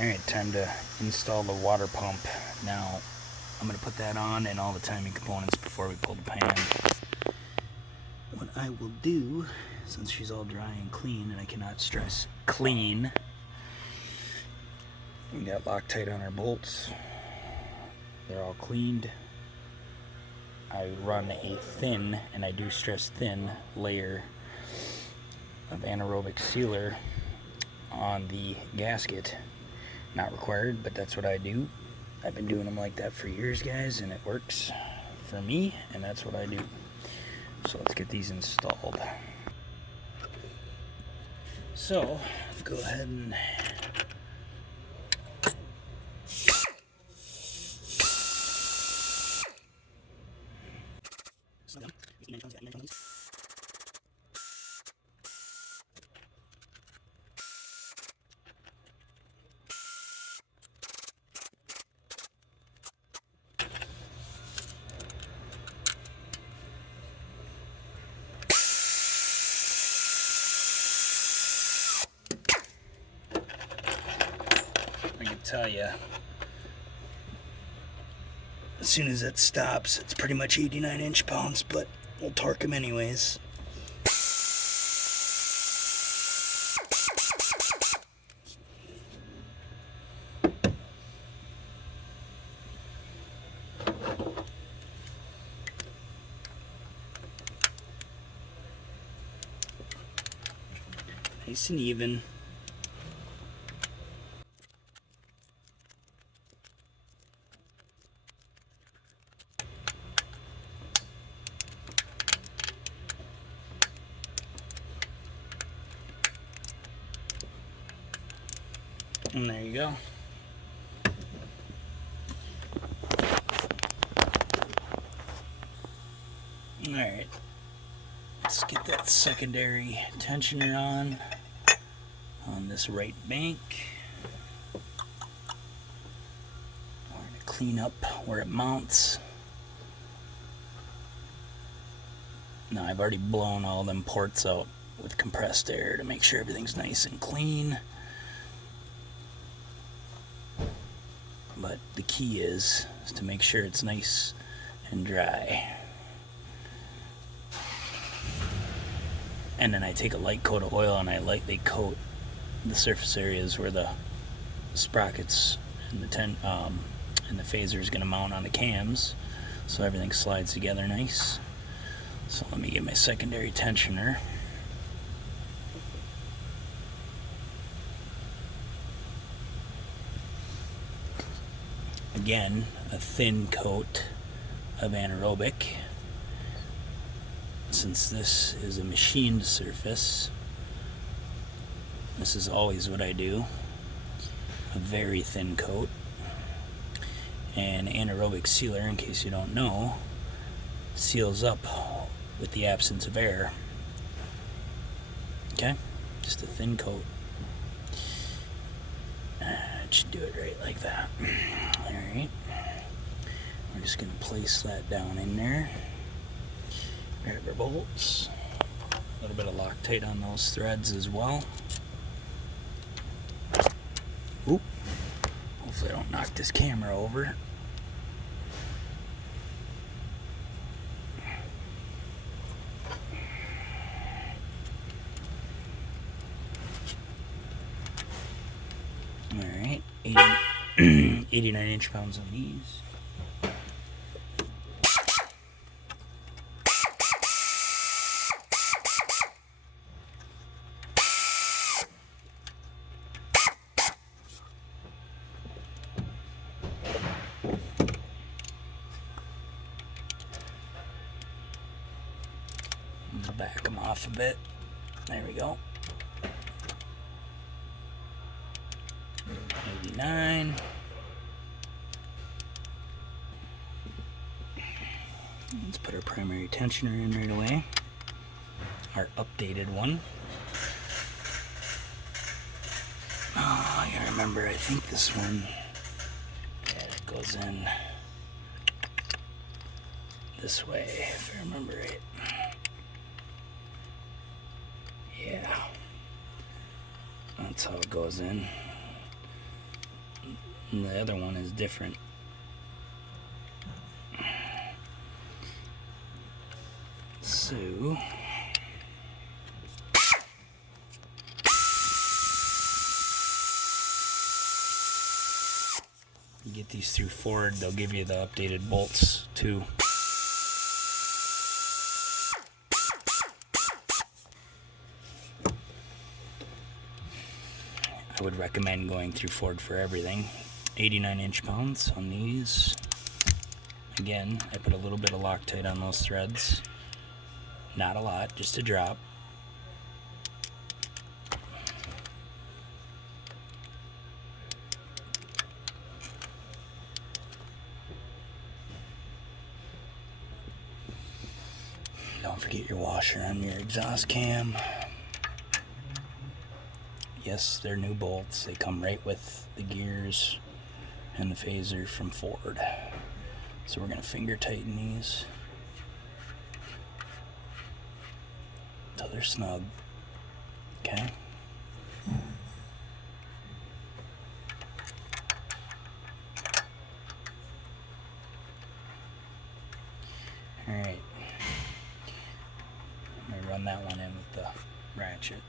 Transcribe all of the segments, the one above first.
Alright, time to install the water pump. Now, I'm going to put that on and all the timing components before we pull the pan. What I will do, since she's all dry and clean, and I cannot stress clean, we got Loctite on our bolts. They're all cleaned. I run a thin, and I do stress thin, layer of anaerobic sealer on the gasket. Not required, but that's what I do. I've been doing them like that for years, guys, and it works for me, and that's what I do. So let's get these installed. So, go ahead and I can tell you, as soon as it stops, it's pretty much 89 inch-pounds, but we'll torque them anyways. Nice and even. And there you go. Alright, let's get that secondary tensioner on this right bank. We're going to clean up where it mounts. Now I've already blown all them ports out with compressed air to make sure everything's nice and clean. But the key is to make sure it's nice and dry. And then I take a light coat of oil and I lightly coat the surface areas where the sprockets and the phaser is going to mount on the cams, so everything slides together nice. So let me get my secondary tensioner. Again, a thin coat of anaerobic. Since this is a machined surface, this is always what I do. A very thin coat. And anaerobic sealer, in case you don't know, seals up with the absence of air. Okay? Just a thin coat. It should do it right like that. Alright. We're just going to place that down in there. Grab our bolts. A little bit of Loctite on those threads as well. Oop. Hopefully I don't knock this camera over. Alright, 89 inch-pounds on these. Back them off a bit. There we go. 89. Let's put our primary tensioner in right away. Our updated one. Oh, I gotta remember, I think this one, yeah, it goes in this way, if I remember right. Yeah. That's how it goes in. And the other one is different. So you get these through Ford, they'll give you the updated bolts too. I would recommend going through Ford for everything. 89 inch-pounds on these. Again, I put a little bit of Loctite on those threads. Not a lot, just a drop. Don't forget your washer on your exhaust cam. Yes, they're new bolts. They come right with the gears and the phaser from Ford. So we're going to finger tighten these until they're snug. Okay. Alright. Let me run that one in with the ratchet.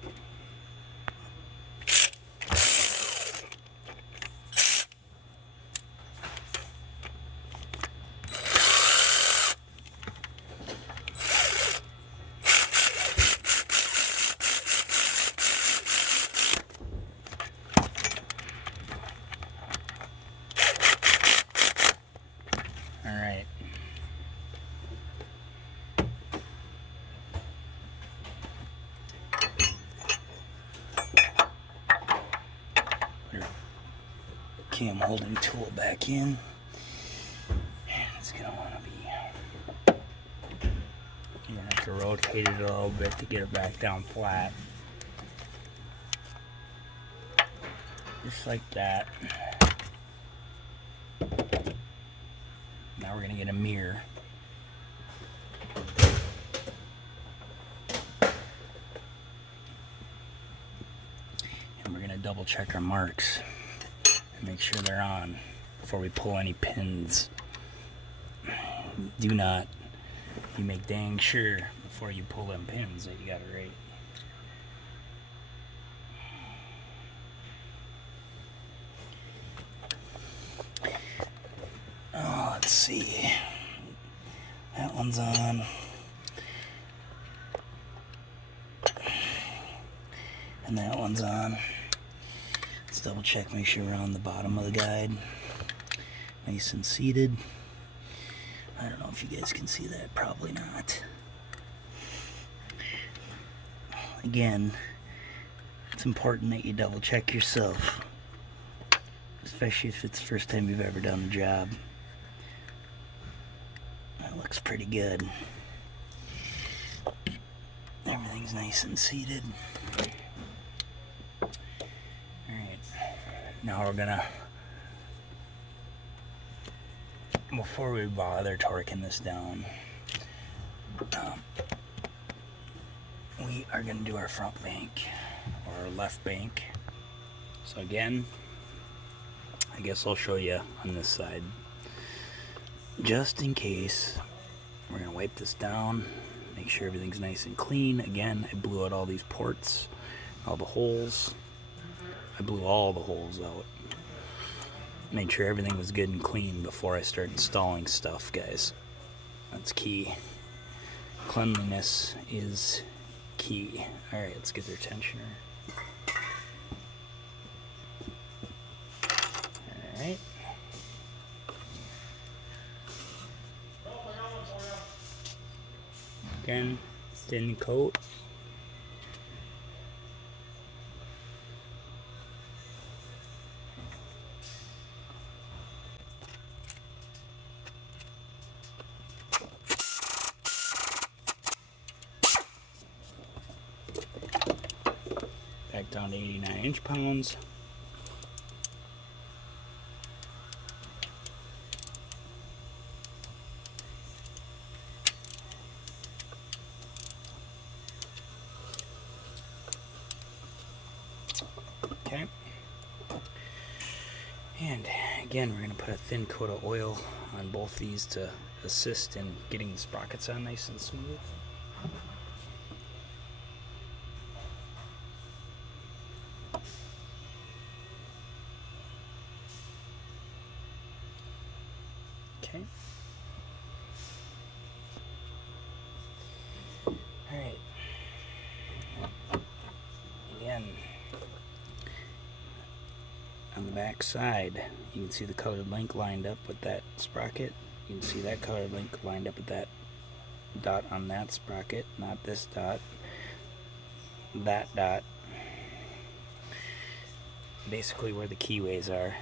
Alright. Put our cam holding tool back in. And it's going to want to be... You're going to have to rotate it a little bit to get it back down flat. Just like that. Now we're going to get a mirror. And we're going to double check our marks and make sure they're on before we pull any pins. Do not. You make dang sure before you pull them pins that you got it right. Oh, let's see. That one's on. And that one's on. Let's double check, make sure we're on the bottom of the guide. Nice and seated. I don't know if you guys can see that, probably not. Again, it's important that you double check yourself, especially if it's the first time you've ever done the job. That looks pretty good. Everything's nice and seated. Alright, now we're gonna, before we bother torquing this down, we are gonna do our front bank, or our left bank. So again, I guess I'll show you on this side. Just in case, we're going to wipe this down, make sure everything's nice and clean. Again, I blew out all these ports, all the holes. I blew all the holes out. Made sure everything was good and clean before I start installing stuff, guys. That's key. Cleanliness is key. Alright, let's get their tensioner. Alright. Again, thin coat. Back down to 89 inch-pounds. Okay. And again, we're going to put a thin coat of oil on both these to assist in getting the sprockets on nice and smooth. Okay. Alright. Again, on the back side, you can see the colored link lined up with that sprocket. You can see that colored link lined up with that dot on that sprocket, not this dot. That dot. Basically where the keyways are.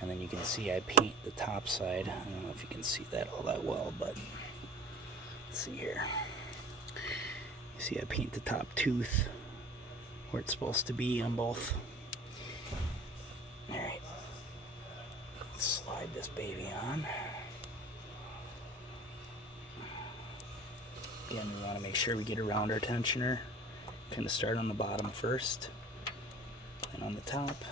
And then you can see I paint the top side. I don't know if you can see that all that well, but let's see here. You see I paint the top tooth where it's supposed to be on both. Alright. Let's slide this baby on. Again, we want to make sure we get around our tensioner. Kind of start on the bottom first, then on the top.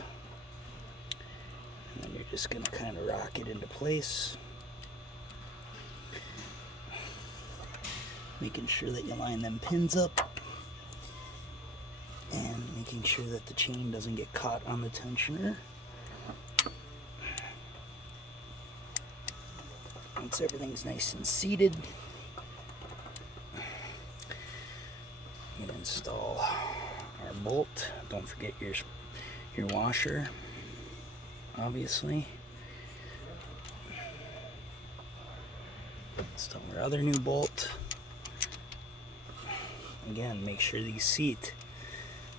And then you're just going to kind of rock it into place. Making sure that you line them pins up. And making sure that the chain doesn't get caught on the tensioner. Once everything's nice and seated, you can install our bolt. Don't forget your washer, obviously. Install our other new bolt. Again, make sure these seat.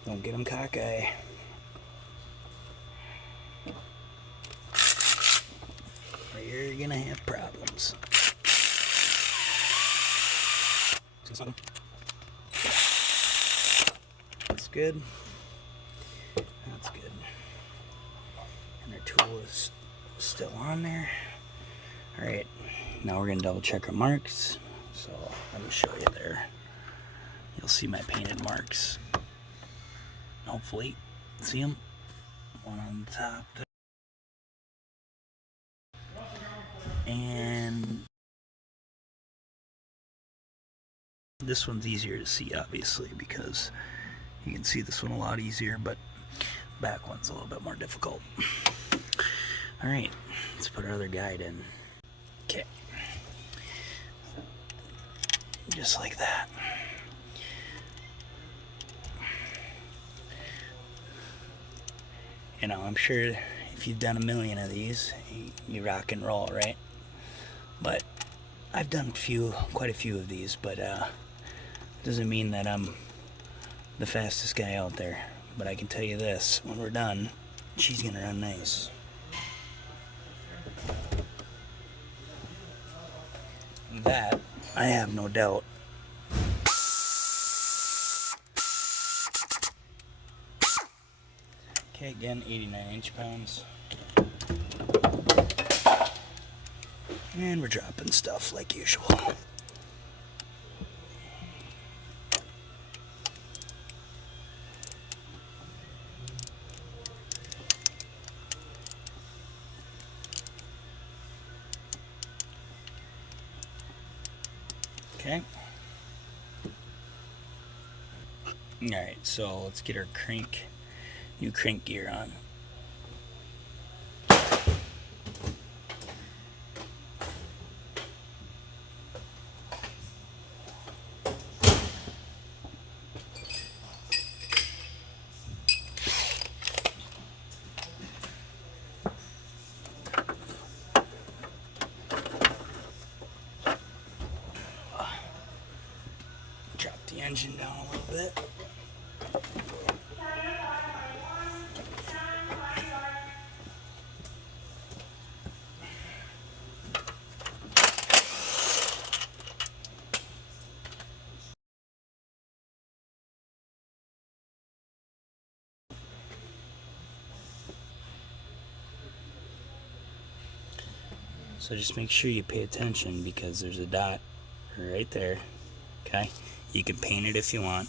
Don't get them cockeye. Or you're gonna have problems. That's good. That's good. And our tool is still on there. Alright, now we're gonna double check our marks. So let me show you there. You'll see my painted marks. Hopefully, see them? One on the top there. And this one's easier to see, obviously, because you can see this one a lot easier, but back one's a little bit more difficult. Alright, let's put our other guide in. Okay. Just like that. You know, I'm sure if you've done a million of these, you rock and roll, right? But I've done quite a few of these, but doesn't mean that I'm the fastest guy out there. But I can tell you this, when we're done, she's gonna run nice. That, I have no doubt. Okay, again, 89 inch-pounds. And we're dropping stuff like usual. Okay. Alright, so let's get our new crank gear on. Drop the engine down a little bit. So just make sure you pay attention because there's a dot right there. Okay, you can paint it if you want,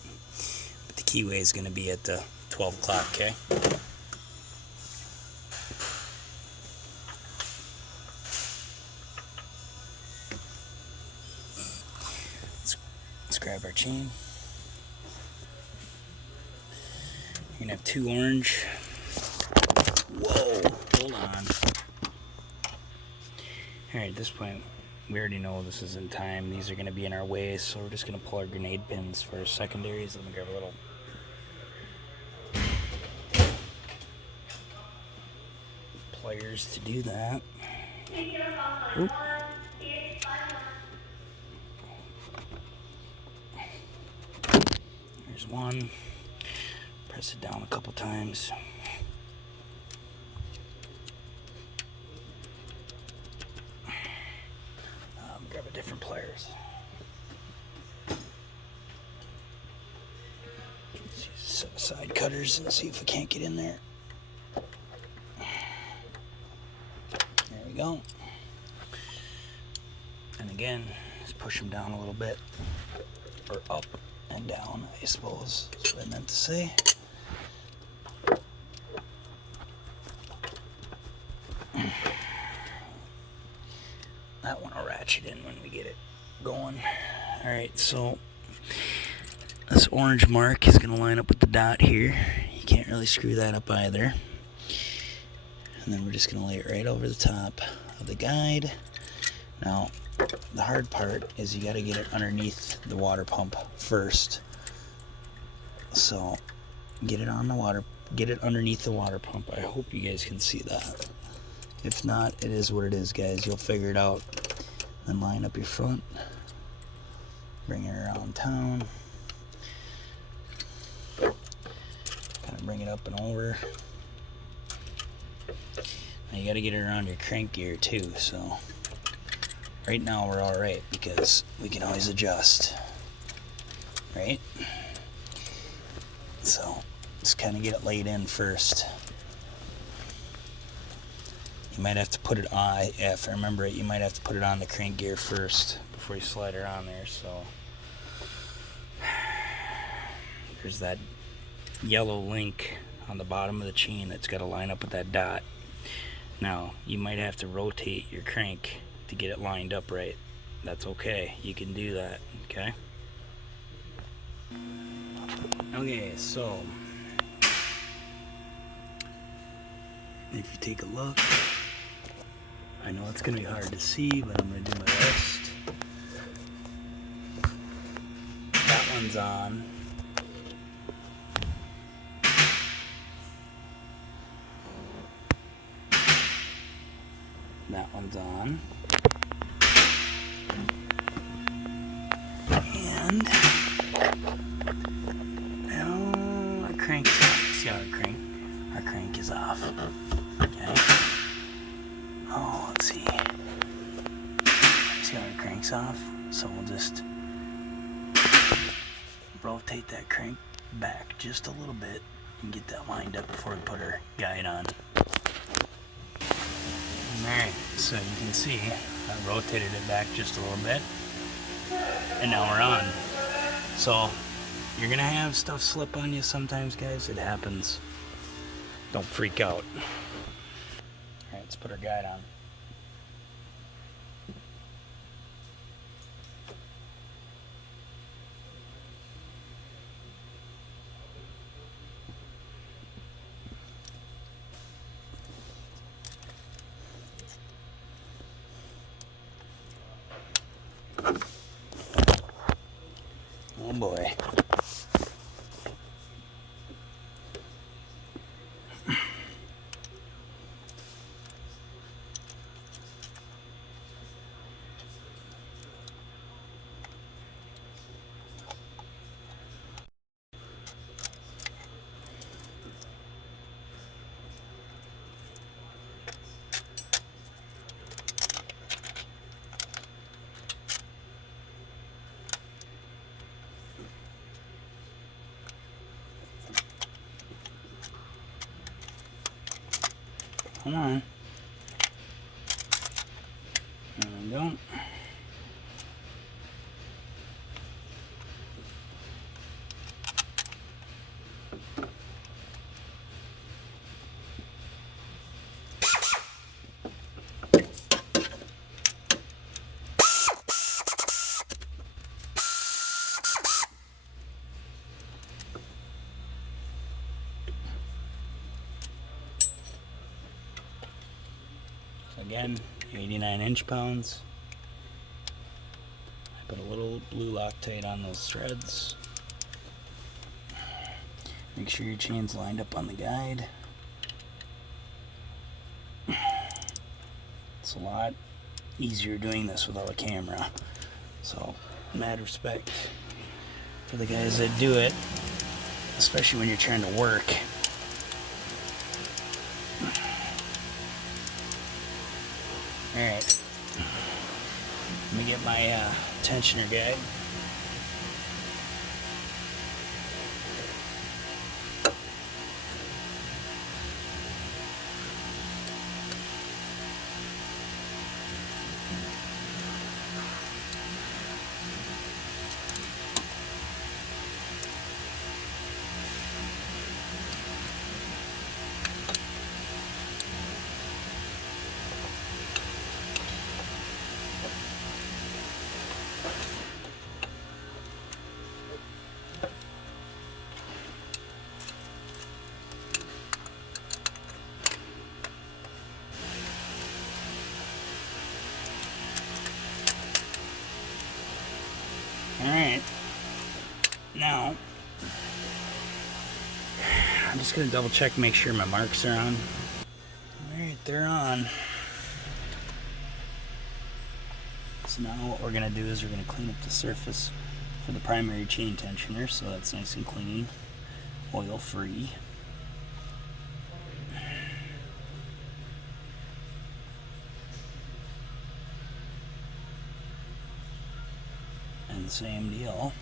but the keyway is going to be at the 12 o'clock. Okay. Let's grab our chain. You're gonna have 2 orange. Whoa, hold on. Alright, at this point, we already know this is in time. These are gonna be in our way, so we're just gonna pull our grenade pins for our secondaries. Let me grab a little pliers to do that. Oop. There's one. Press it down a couple times. Grab a different pliers. Let's use a set of side cutters and see if we can't get in there. There we go. And again, just push them down a little bit, or up and down, I suppose is what I meant to say. That one will ratchet in when we get it going. Alright, so this orange mark is going to line up with the dot here. You can't really screw that up either. And then we're just going to lay it right over the top of the guide. Now, the hard part is you got to get it underneath the water pump first. So, get it on the water, get it underneath the water pump. I hope you guys can see that. If not, it is what it is, guys. You'll figure it out. Then line up your front. Bring it around town. Kind of bring it up and over. Now you got to get it around your crank gear too. So right now we're all right because we can always adjust. Right? So just kind of get it laid in first. You might have to put it on, if I remember it, you might have to put it on the crank gear first before you slide it on there. So there's that yellow link on the bottom of the chain that's got to line up with that dot. Now you might have to rotate your crank to get it lined up right. That's okay, you can do that. Okay, so if you take a look, I know it's going to be hard to see, but I'm going to do my best. That one's on. That one's on. And now our crank's off. See how our crank is off. Okay. Oh, let's see. See how our crank's off? So we'll just rotate that crank back just a little bit and get that lined up before we put our guide on. Alright, so you can see I rotated it back just a little bit and now we're on. So you're gonna have stuff slip on you sometimes, guys. It happens. Don't freak out. Alright, let's put our guide on. Oh boy. Come on. go. Again, 89 inch-pounds. I put a little blue Loctite on those threads. Make sure your chain's lined up on the guide. It's a lot easier doing this without a camera. So, mad respect for the guys that do it, especially when you're trying to work. Alright, let me get my tensioner guide. Alright, now I'm just going to double check, make sure my marks are on. Alright, they're on. So now what we're going to do is we're going to clean up the surface for the primary chain tensioner so that's nice and clean, oil free. And same deal.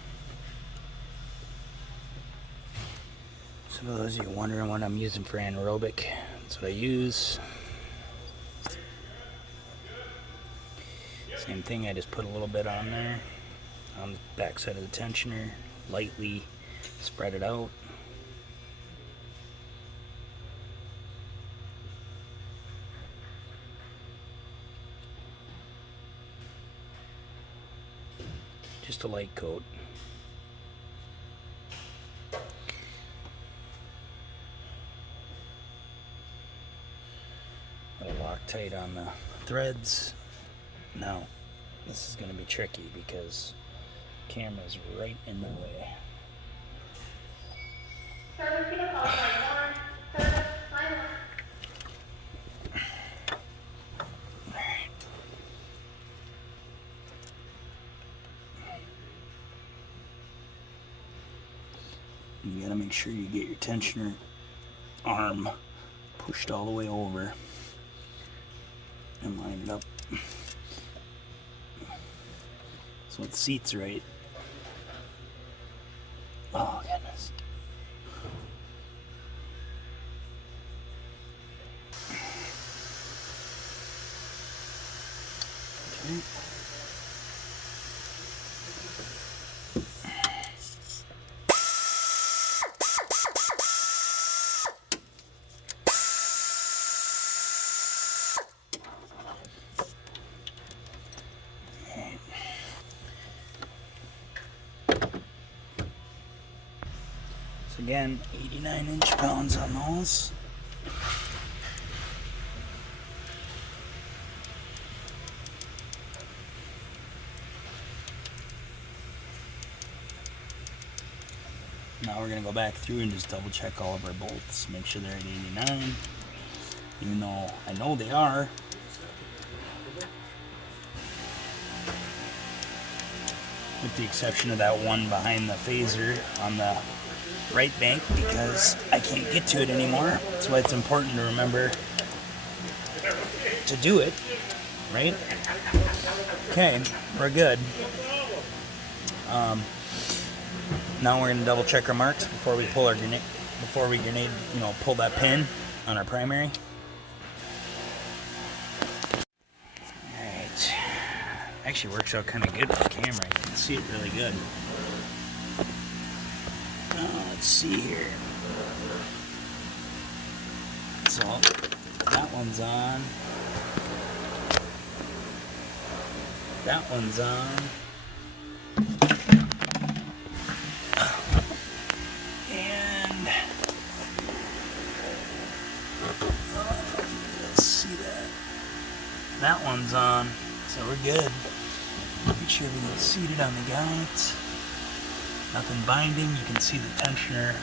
So for those of you wondering what I'm using for anaerobic, that's what I use. Same thing, I just put a little bit on there, on the back side of the tensioner, lightly spread it out. Just a light coat. A little Loctite on the threads. Now, this is going to be tricky because the camera's right in the way. You gotta make sure you get your tensioner arm pushed all the way over and line it up so it seats right. Oh goodness. Okay. Again, 89 inch-pounds on those. Now we're going to go back through and just double check all of our bolts, make sure they're at 89, even though I know they are. With the exception of that one behind the phaser on the right bank, because I can't get to it anymore. That's why it's important to remember to do it, right? Okay, we're good. Now we're gonna double check our marks before we pull our grenade, pull that pin on our primary. Alright, Actually works out kind of good with the camera. You can see it really good. Let's see here. So that one's on. That one's on. And let's see that. That one's on. So we're good. Make sure everything's seated on the guides. Nothing binding. You can see the tensioner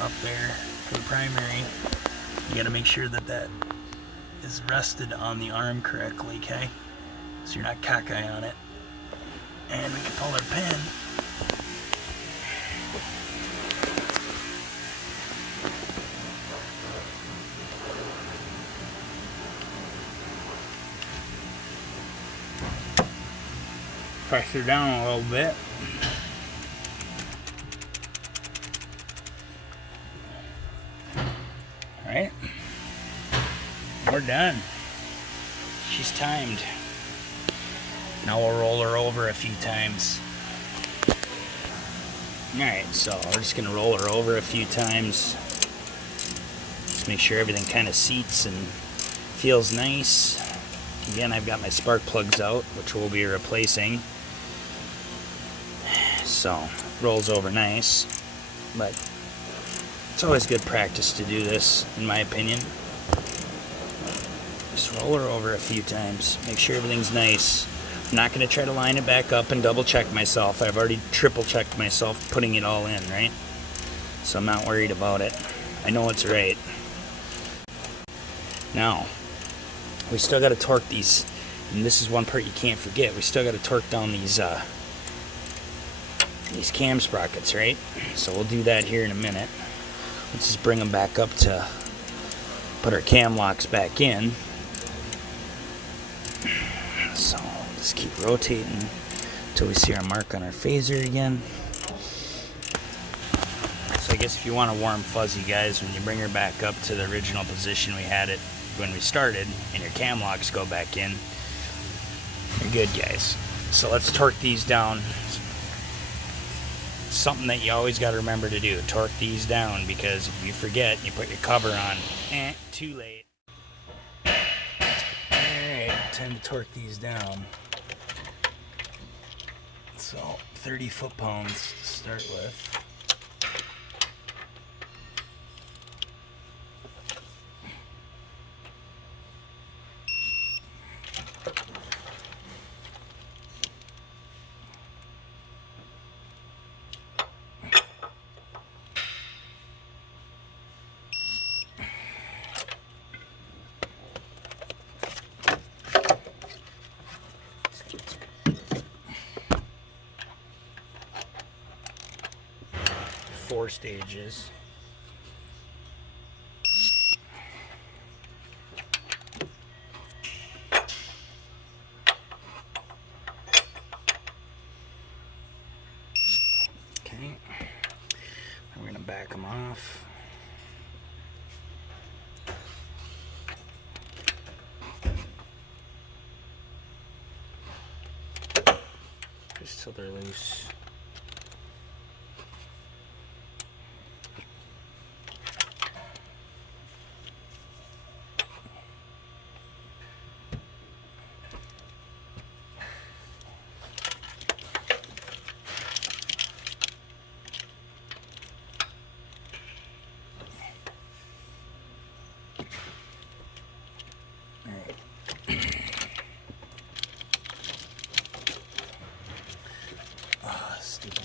up there for the primary. You got to make sure that that is rested on the arm correctly, okay? So you're not cockeye on it. And we can pull our pin. Press her down a little bit. Alright. We're done. She's timed. Now we'll roll her over a few times. Alright, so we're just going to roll her over a few times. Just make sure everything kind of seats and feels nice. Again, I've got my spark plugs out, which we'll be replacing. So, rolls over nice. But it's always good practice to do this, in my opinion. Just roll her over a few times. Make sure everything's nice. I'm not going to try to line it back up and double check myself. I've already triple checked myself putting it all in, right? So I'm not worried about it. I know it's right. Now, we still got to torque these, and this is one part you can't forget. We still got to torque down these cam sprockets, right? So we'll do that here in a minute. Let's just bring them back up to put our cam locks back in. So just keep rotating until we see our mark on our phaser again. So I guess if you want a warm fuzzy, guys, when you bring her back up to the original position we had it when we started and your cam locks go back in, you're good, guys. So let's torque these down. Something that you always got to remember to do, torque these down, because if you forget and you put your cover on, too late. Alright, time to torque these down. So 30 foot-pounds to start with. Four stages. Okay, then we're going to back them off. Just till they're loose.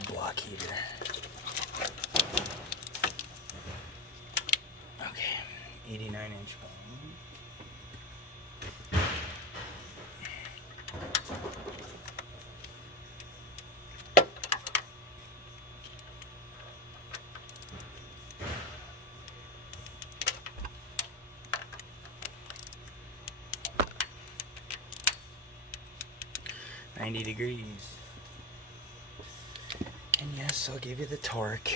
Block heater. Okay, 89-inch bone. $90 degrees. And yes, I'll give you the torque,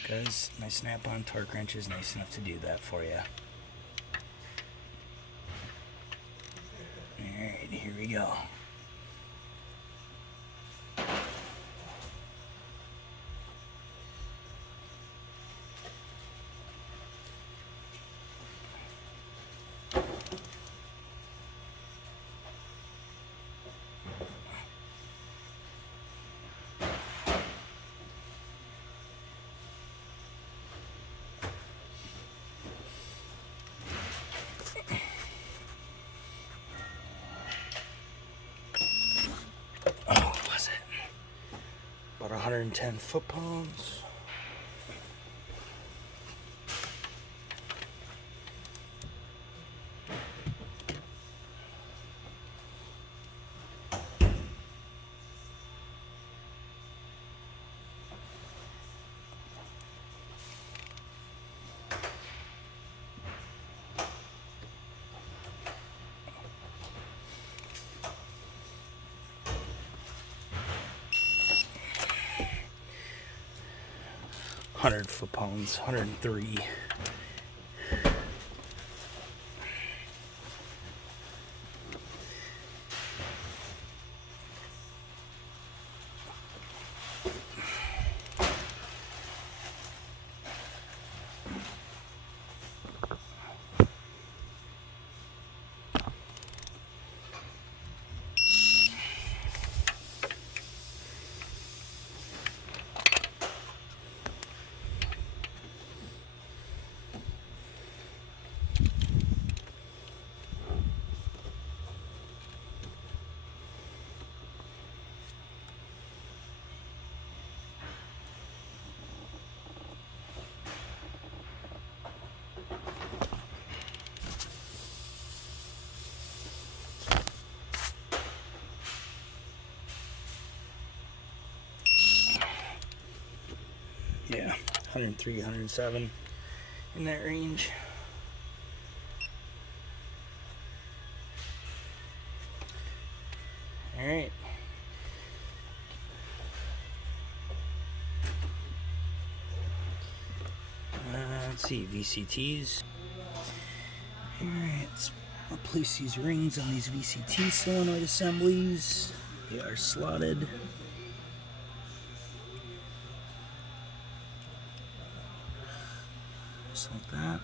because my snap-on torque wrench is nice enough to do that for you. Alright. here we go. What was it? About 110 foot-pounds. Hundred foot-pounds, 103. Yeah, 103, 107 in that range. All right. Let's see, VCTs. All right, let's replace these rings on these VCT solenoid assemblies. They are slotted. Just like that.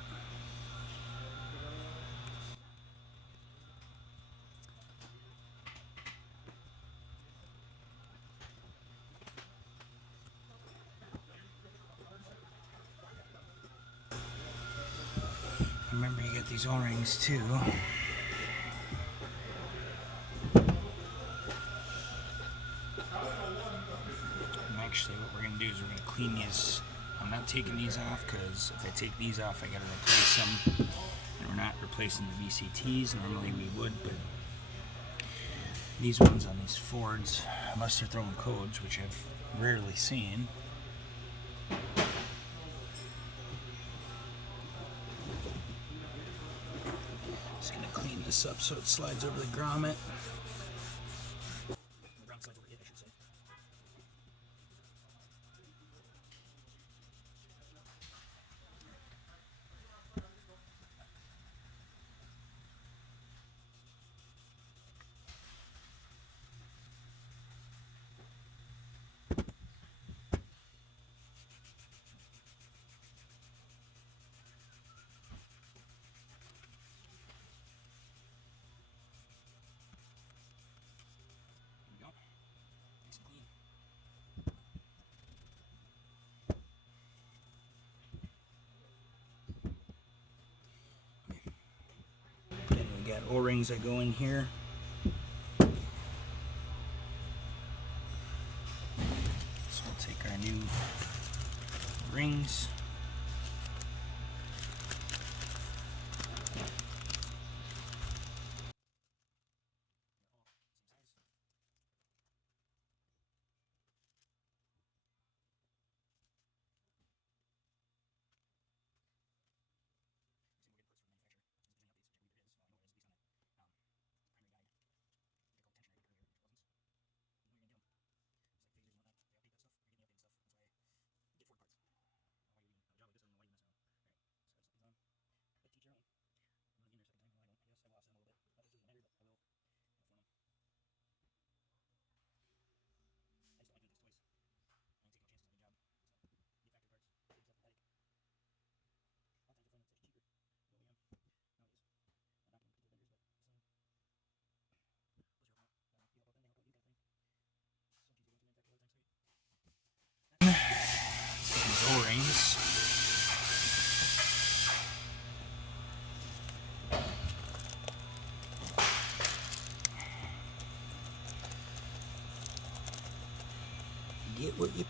Remember, you get these O-rings too. And actually, what we're going to do is we're going to clean these. I'm not taking these off because if I take these off, I got to replace them. And we're not replacing the VCTs. Normally we would, but these ones on these Fords, unless they're throwing codes, which I've rarely seen. Just going to clean this up so it slides over the grommet. Then we got O-rings that go in here. So we'll take our new rings.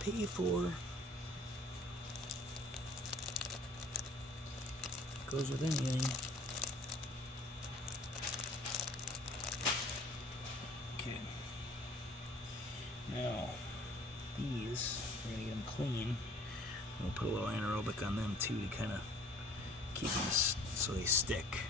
pay for. Goes with anything. Okay. Now, these, we're gonna get them clean. We'll put a little anaerobic on them too to kind of keep them so they stick.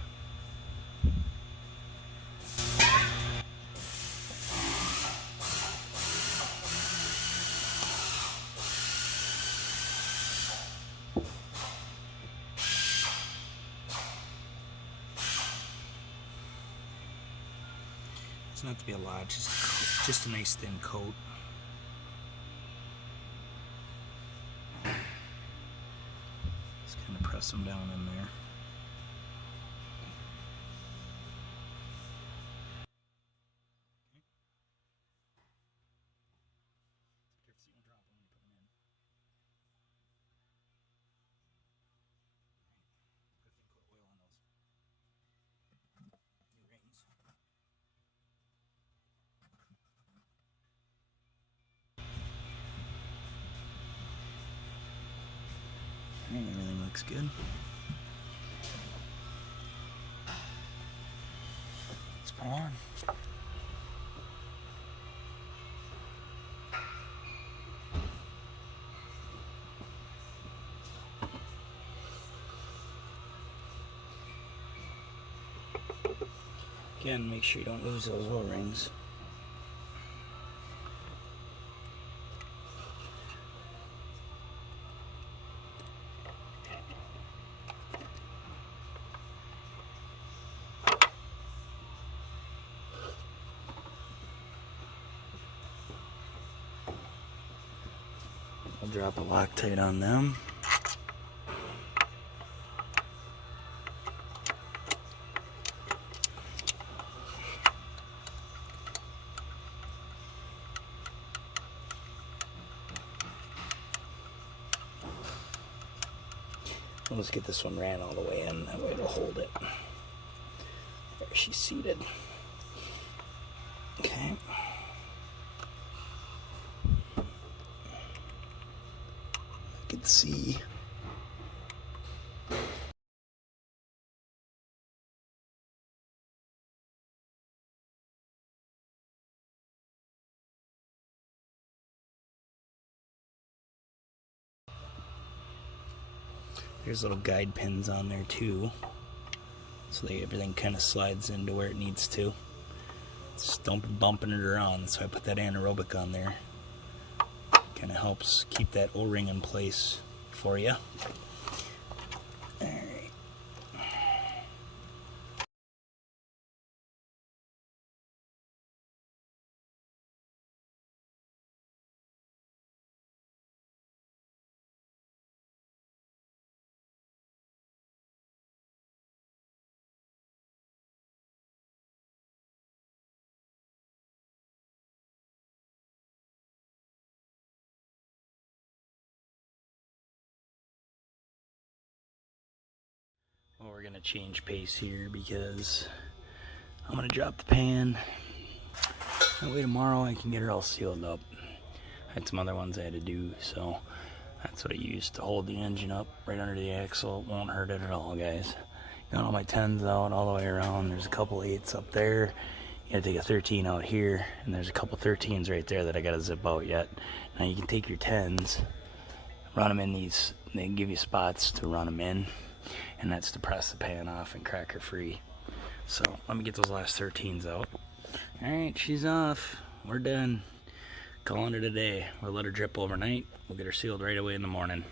Doesn't have to be a lot, just a nice thin coat. Just kind of press them down in there. Everything looks good. Let's put on. Again, make sure you don't lose those O-rings. I'll drop a Loctite on them. Let's get this one ran all the way in, that way it'll hold it. There, she's seated. Okay. I can see. There's little guide pins on there too, so everything kind of slides into where it needs to. Just don't be bumping it around. That's why I put that anaerobic on there. Kind of helps keep that O-ring in place for you. Alright. Well, we're gonna change pace here because I'm gonna drop the pan. That way tomorrow I can get her all sealed up. I had some other ones I had to do, so that's what I used to hold the engine up right under the axle. It won't hurt it at all, guys. Got all my 10s out all the way around. There's a couple 8s up there. You gotta take a 13 out here, and there's a couple 13s right there that I gotta zip out yet. Now you can take your 10s, run them in these, they give you spots to run them in, and that's to press the pan off and crack her free. So let me get those last 13s out. Alright, she's off. We're done. Calling it a day. We'll let her drip overnight. We'll get her sealed right away in the morning.